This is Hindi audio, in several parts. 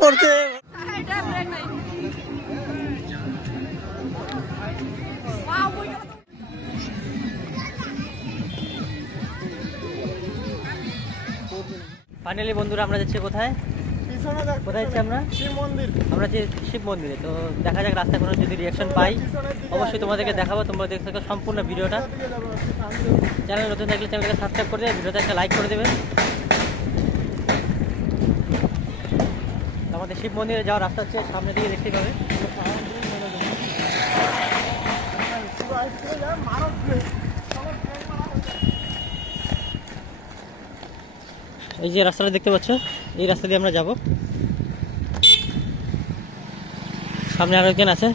পড়ছে ফাইনালি বন্ধুরা আমরা যাচ্ছি কোথায় কোথায় যাচ্ছি আমরা শিব মন্দির আমরা যে শিব মন্দিরে তো দেখা যাক রাস্তায় কোনো যদি রিয়াকশন পাই অবশ্যই তোমাদেরকে দেখাবো তোমরা দেখতে থাকো সম্পূর্ণ ভিডিওটা চ্যানেল নতুন থাকলে চ্যানেলটাকে সাবস্ক্রাইব করে দেবে ভিডিওতে একটা লাইক করে দেবে আমাদের শিব মন্দিরে যাওয়ার রাস্তা হচ্ছে সামনের দিকে দেখতে পাবে এই যে রাস্তাটা দেখতে পাচ্ছ এই রাস্তা দিয়ে আমরা যাব সামনে আরো একজন আছে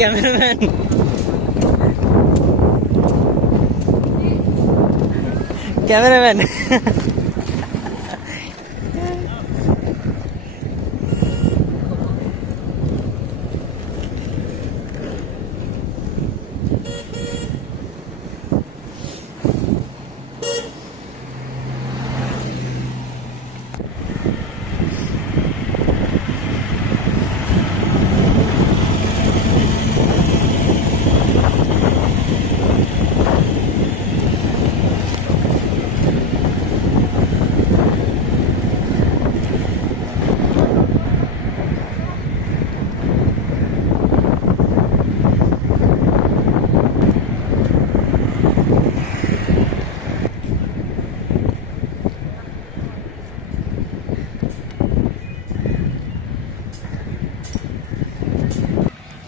कैमरामैन कैमरामैन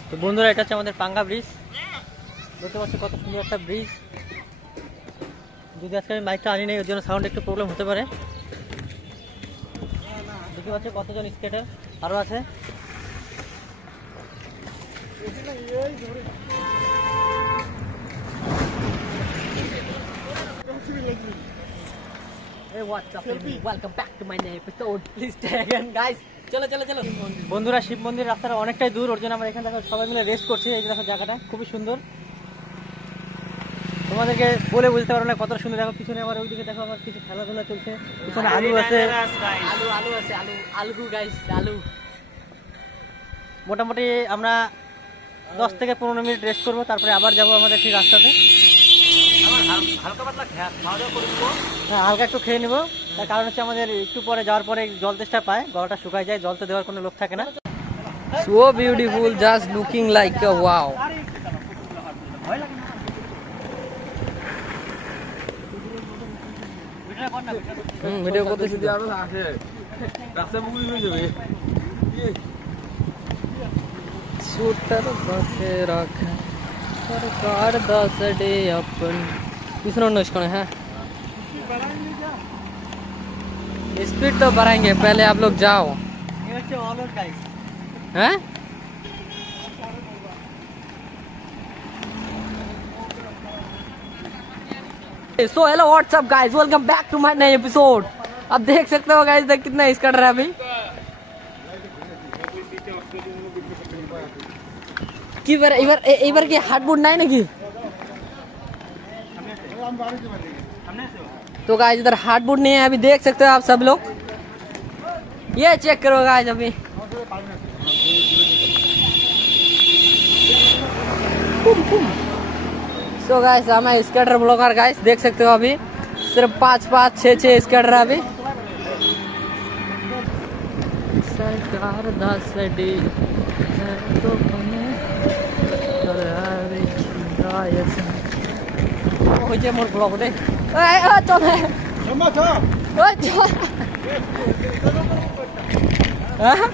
তো বন্ধুরা এটা হচ্ছে আমাদের পাঙ্গা ব্রিজ দেখতে পাচ্ছ কত সুন্দর একটা ব্রিজ যদি আজকে আমি মাইকটা আনি নাই ওর জন্য সাউন্ড একটু প্রবলেম হতে পারে দেখতে পাচ্ছ কতজন স্কেটার আরো আছে Hey, what's up? Welcome back to my new episode. Please stay again, guys. চলো চলো চলো বন্ধুরা শিব মন্দির রাস্তাটা অনেকটাই দূর ওর জন্য আমরা এখানে দেখো সবাই মিলে রেস্ট করছি এই দেখো জায়গাটা খুবই সুন্দর তোমাদেরকে বলে বুঝতে পারো না কত সুন্দর দেখো পিছনে আবার ওইদিকে দেখো আমার কিছু খেলাধুলা চলছে পিছনে আলু আছে আলু আছে আলু গাইস আলু মোটামুটি আমরা 10 থেকে 15 মিনিট রেস্ট করবো তারপরে আবার যাবো আমাদের ঠিক রাস্তাতে হালকা পাতলা খাওয়া দাওয়া করবো হ্যাঁ হালকা একটু খেয়ে নেবো তার কারণ হচ্ছে আমাদের একটু পরে যাওয়ার পরে জল তেষ্টা পায় গলাটা শুকায় যায় জল তো দেওয়ার কোনো লোক থাকে না So beautiful, just looking like a wow. Video করতে শুধু আরো আসে রাস্তা মুগুলি হয়ে যাবে शूटर बसे रखा सरकार 10 डे अपन दूसरा नोच कौन है स्पीड तो बढ़ाएंगे पहले आप लोग जाओ हैं so hello what's up guys welcome back to my नए एपिसोड अब देख सकते हो गाइस देख कितना इस कर रहा है अभी কি এবার কি হার্ডবোর্ড নাই নাকি तो गाइस इधर हार्डबोर्ड नहीं है अभी देख सकते हो आप सब लोग ये चेक करो गाइस अभी सो गाइस हमें स्केटर ब्लॉगर गाइस देख सकते हो अभी सिर्फ 5-5 6-6 स्केटर अभी सरकार 10 डी तो हो जे मोर ब्लॉग दे ए चल क्षमा छ ओए चल हां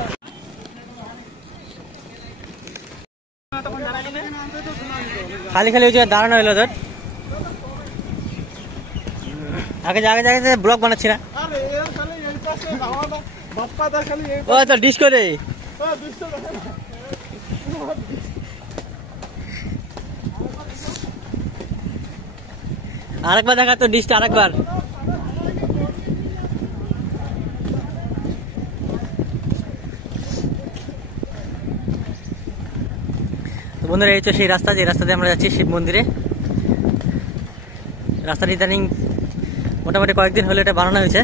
খালি খালি ওই যে দাঁড়ানো হলো তোর আগে জায়গা জায়গাতে ব্লগ বানাচ্ছি না ও আচ্ছা ডিশ করে আরেকবার দেখা তো ডিশটা আরেকবার। তো বন্ধুরা এই তো সেই রাস্তা, যে রাস্তাতে আমরা যাচ্ছি শিব মন্দিরে। রাস্তাটি ইদানিং মোটামুটি কয়েকদিন হলে এটা বানানো হয়েছে।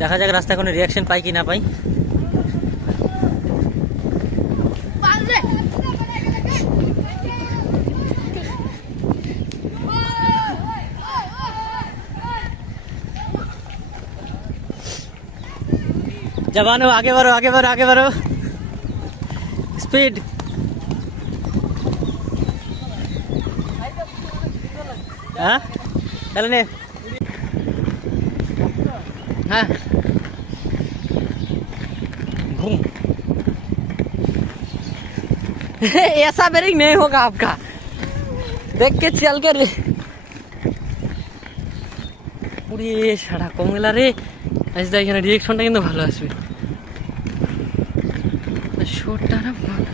দেখা যাক রাস্তায় কোনো রিয়াকশন পাই কি না পাই। जवानों आगे बढ़ो आगे बढ़ो आगे बढ़ो स्पीड। हाँ चलने हाँ घूम ऐसा ब्रेक नहीं होगा आपका, देख के चल कर পুরি সারা কমলা রে। আজকে এখানে রিঅ্যাকশনটা কিন্তু ভালো আসবে। শটটা না ভালো।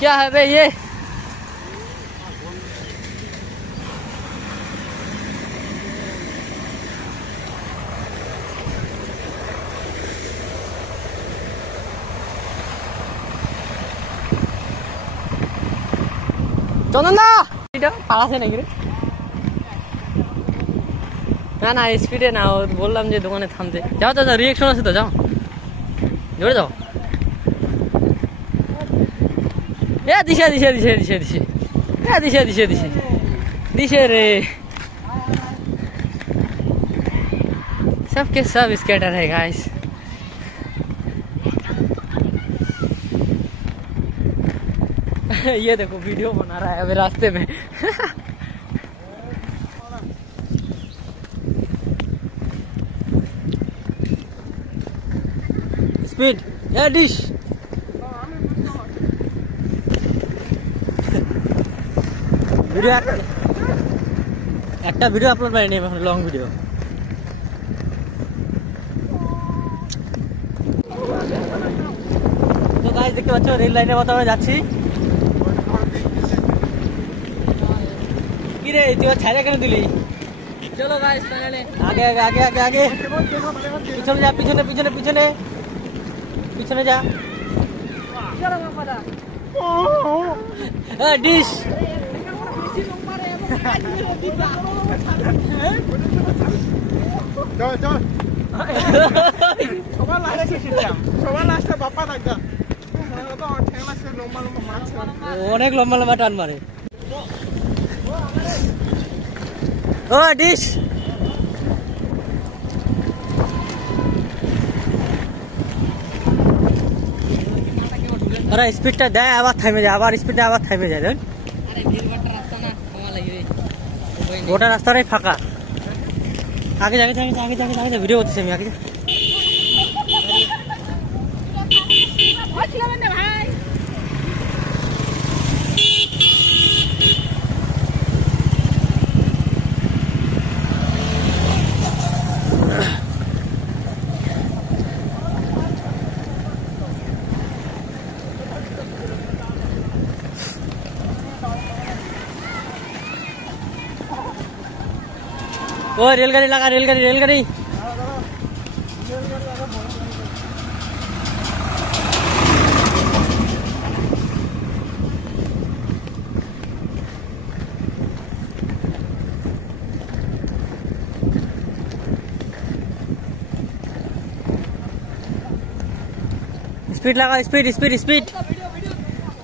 क्या है बे ये? চন্দন দা এটা পালাছে নাকি রে? না না স্পিডে না, বললাম যে দোকানে থামতে। যাও যাও যাও, রিঅ্যাকশন আছে তো, যাও জোরে যাও। এ দিশে দিশে দিশে দিশে দিশে এ দিশে দিশে দিশে দিশে রে। सबके सब स्केटर है गाइस। ये देखो वीडियो बना रहा है अभी रास्ते में। स्पीड या डिश वीडियो একটা ভিডিও আপলোড করে নিয়ে লং ভিডিও। তো গাইস দেখতে পাচ্ছ রেল লাইনের মতো আমরা যাচ্ছি। কি রে তুই ছাইরা কেন দিলি? চলো গাইস ফাইনালি আগে আগে আগে আগে আগে পিছনে যা, পিছনে পিছনে পিছনে পিছনে যা। চলো মামাদা এ ডিশ চল চল সবার লাস্টে ছিলাম, সবার লাস্টে বাপ্পা থাকতাম। অনেক লম্বা লম্বা টান মারে। ও ডিশ আরে স্পিডটা দেয় আবার থেমে যায়, আবার স্পিডে আবার থেমে যায়। দেখ গোটা রাস্তাটাই ফাঁকা। আগে যাকে আগে আগে আগে আগে ভিডিও করতেছি আমি আগে। ओ रेलगाड़ी लगा, रेलगाड़ी रेलगाड़ी स्पीड लगा, स्पीड स्पीड स्पीड।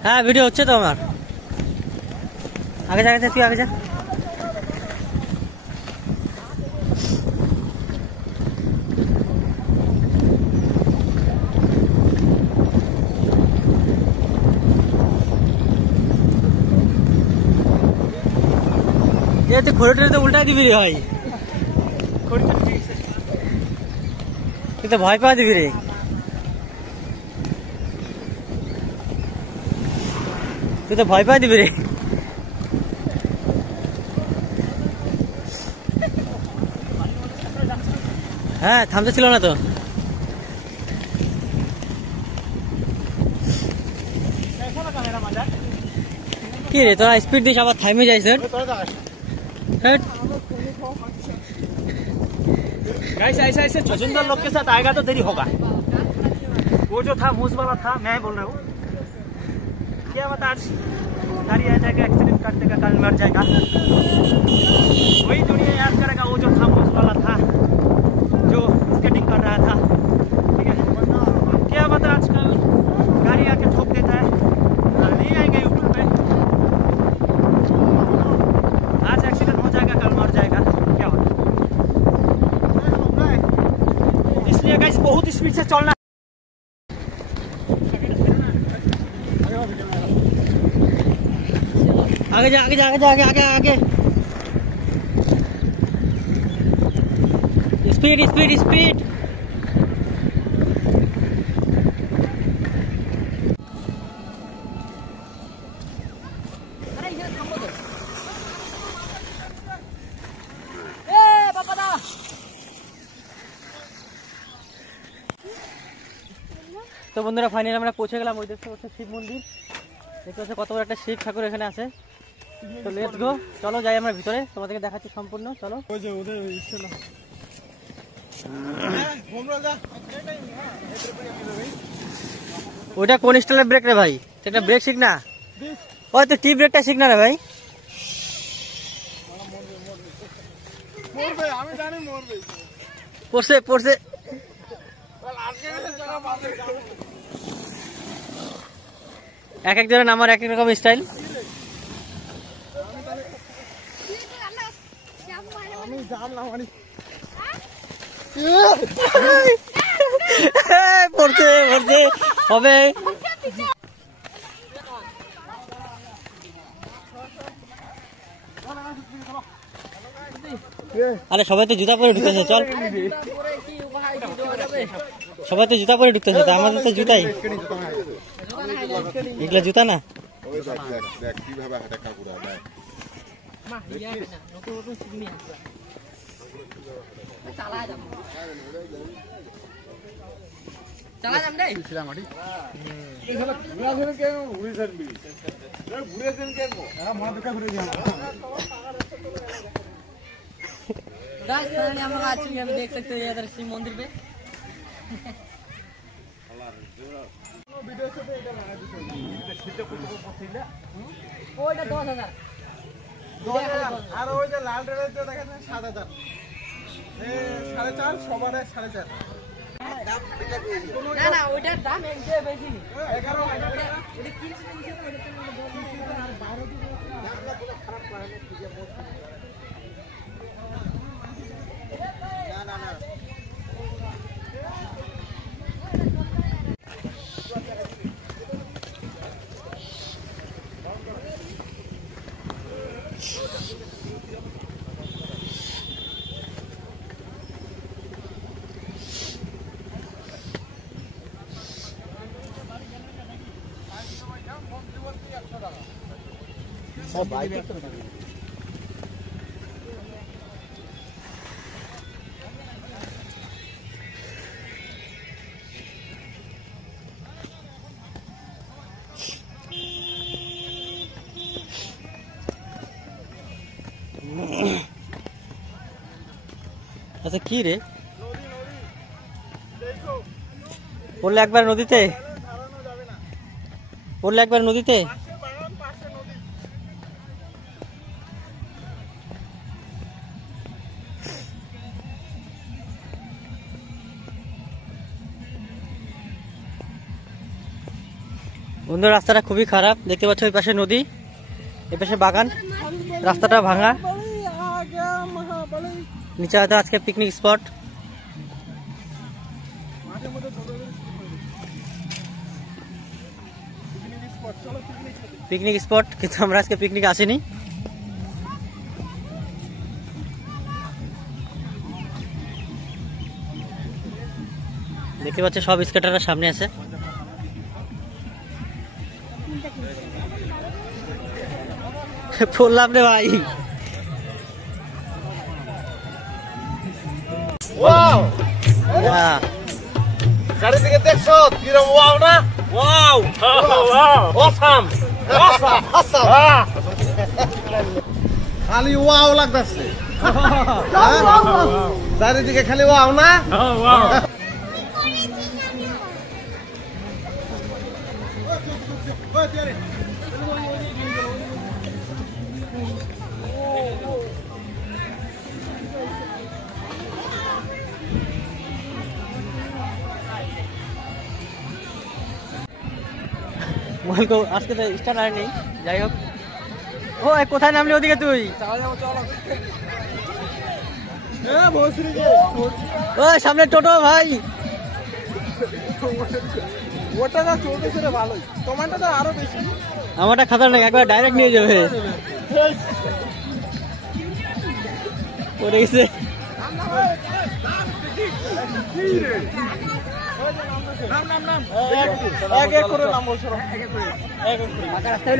हाँ वीडियो होच्छे तो हमार आगे जा, तू आगे जा। ये तो खोटे तो उल्टा दिबी रे भाई তুই তো ভয় পাওয়া দিবি রে তুই তো ভয় পাওয়া দিবি রে হ্যাঁ থামতে ছিল না তো কি রে তোরা স্পিড দিস আবার থামে যাইস गाइस ऐसे ऐसे छछुंदर लोग के साथ आएगा तो देरी होगा। वो जो था मूस वाला था, मैं बोल रहा हूँ क्या बता, आज गाड़ी आ जाएगा, एक्सीडेंट कर देगा, कल मर जाएगा। वही दुनिया याद करेगा वो जो था मूस वाला था जो स्केटिंग कर रहा था। ठीक है, क्या बता आजकल गाड़ी आके ठोक देता है, नहीं आएंगे यूट्यूब पे। आज एक्सीडेंट हो जाएगा, कल मर जाएगा, क्या होता है। इसलिए गाइस बहुत स्पीड से चलना। आगे जा आगे जा आगे जा आगे आगे आगे स्पीड स्पीड स्पीड তো বন্ধুরা ফাইনালি আমরা পৌঁছে গেলাম। ওই দেখতে হচ্ছে শিব মন্দির, দেখতে হচ্ছে কত বড় একটা শিব ঠাকুর এখানে আছে। তো লেটস গো, চলো যাই আমরা ভিতরে, তোমাদেরকে দেখাচ্ছি সম্পূর্ণ। চলো ওইটা কোন স্টাইলের ব্রেক রে ভাই? এটা ব্রেক শিখ না, ওই তো টি ব্রেকটা শিখ না রে ভাই। পড়ছে পড়ছে এক এক জনের নামার এক এক রকম স্টাইল। পড়ছে পড়ছে হবে। আরে সবাই তো জুতা পরে ঢুকতেছে, চল সবাই তো জুতা পরে ঢুকতেছে, তো আমাদের তো জুতাই, এগুলা জুতা না। हम लोग आज अभी देख सकते हैं इधर शिव मंदिर पे। আর ওই যে লাল রেলের যে দেখা যায় 7,000, 4.5 সবার 4.5। না না ওইটার দাম একটু বেশি। 11,000 টাকা। আচ্ছা কি রে পড়লে একবার নদীতে, পড়লে একবার নদীতে। বন্ধু রাস্তাটা খুবই খারাপ, দেখতে পাচ্ছ ওই পাশে নদী, এই পাশে বাগান, রাস্তাটা ভাঙা। নিচে হয়তো আজকে পিকনিক স্পট। পিকনিক স্পট, কিন্তু আমরা আজকে পিকনিক আসিনি। দেখতে পাচ্ছি সব স্কেটাররা সামনে আছে। পড়লাম রে ভাই। ওয়াও চারিদিকে দেখছো কিরম ওয়াও না? ওয়াও ওয়াও অসাম অসাম খালি ওয়াও লাগতেছে চারিদিকে খালি ওয়াও না? ওয়াও বলতো আজকে তো স্টার্ট আর নেই, যাই হোক। ও কোথায় নামলি ওদিকে তুই? ও সামনে টোটো ভাই। ওটা না চলতেছে রে ভালোই, তোমারটা তো আরো বেশি। আমারটা খাতারনাক, একবার ডাইরেক্ট নিয়ে যাবে। পড়ে গেছে।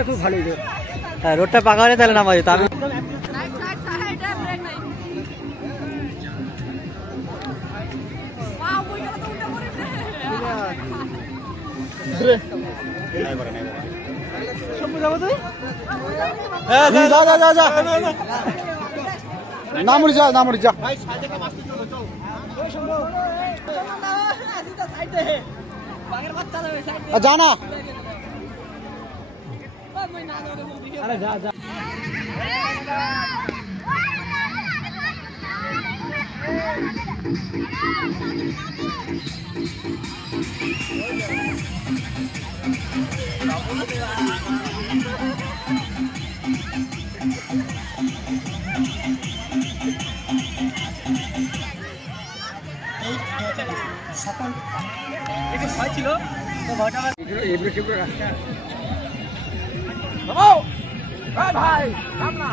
খুব ভালো, হ্যাঁ রোডটা পাকা হলে তাহলে নামা যেত। আমি নামুরি যা নামুরি যা। জানা ভয় ছিল তো ভয়টা ভাই নাম না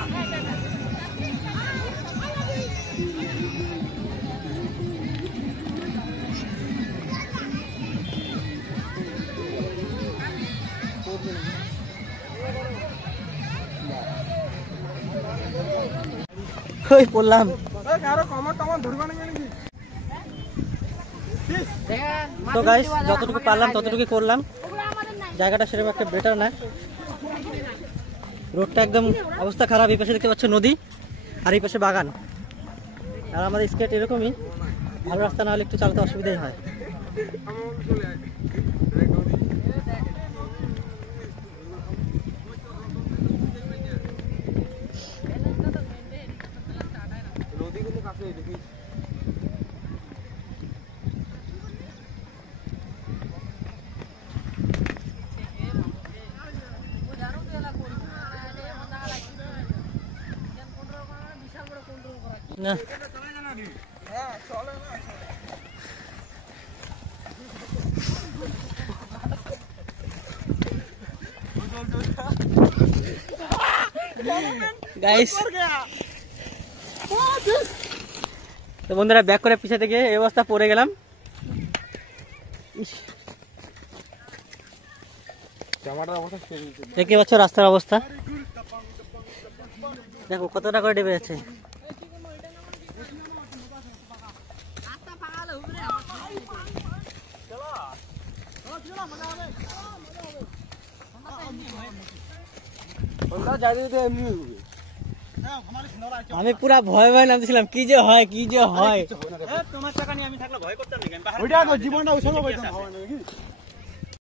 ওই পড়লাম। তো গাইস যতটুকু পারলাম ততটুকু করলাম। জায়গাটা সেরকম একটা বেটার না, রোডটা একদম অবস্থা খারাপ। এই পাশে দেখতে পাচ্ছ নদী, আর এই পাশে বাগান। আর আমাদের স্কেট এরকমই, ভালো রাস্তা না হলে একটু চালাতে অসুবিধাই হয়। না গাইস, তো বন্ধুরা ব্যাক করে পিছে থেকে এই অবস্থা পড়ে গেলাম। দেখতে পাচ্ছ রাস্তার অবস্থা, দেখো কতটা করে ডেবে আছে। আমি পুরা ভয় ভয় নামছিলাম, কি যে হয় কি যে হয়। তোমার টাকা নিয়ে আমি থাকলে ভয় করতাম নাকি? ওইটা জীবনটা উৎসর্গ করতাম।